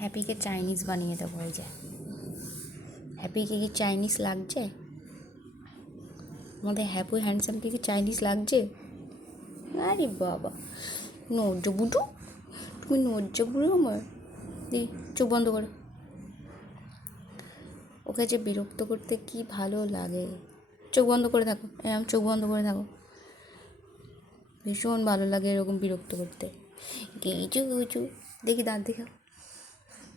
হ্যাপিকে Chinese বানিয়ে দেবো। ওই যে হ্যাপিকে কি চাইনিজ লাগছে? আমাদের হ্যাপি হ্যান্ডসামকে কি চাইনিজ লাগছে? আরে বাবা, নজ্জ বুটু, তুমি নজ্জ বুড়ো আমার। দি চোখ বন্ধ করো। ওকে যে বিরক্ত করতে কি ভালো লাগে। চোখ বন্ধ করে থাকো, এরকম চোখ বন্ধ করে থাকো। ভীষণ ভালো লাগে এরকম বিরক্ত করতে। গেঁচু গুচু, দেখি দাঁত দেখা।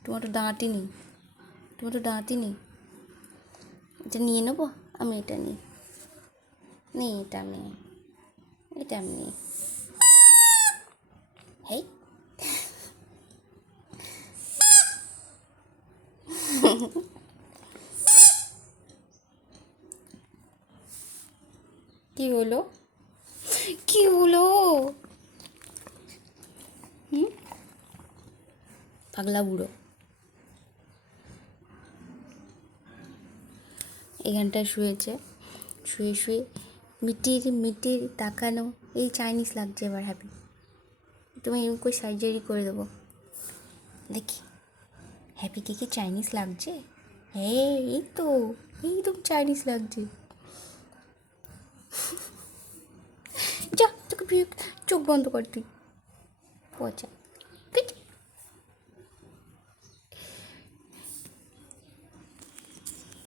তোমার তো দাঁতই নেই, তোমার তো দাঁতই নেই। এটা নিয়ে নেবো আমি, এটা নিই, এটা আমি, এটা আমি নিই। হেই কি হলো, কি হলো? পাগলা বুড়ো। এখানটায় শুয়েছে, শুয়ে শুয়ে মিটির মিটির তাকানো। এই চাইনিজ লাগছে এবার হ্যাপি। তুমি এরকম করে সার্জারি করে দেবো দেখি। হ্যাপিকে কি চাইনিজ লাগছে? হ্যাঁ এই তো, একদম চাইনিজ লাগছে। যা তোকে চোখ বন্ধ কর তুই, পচা।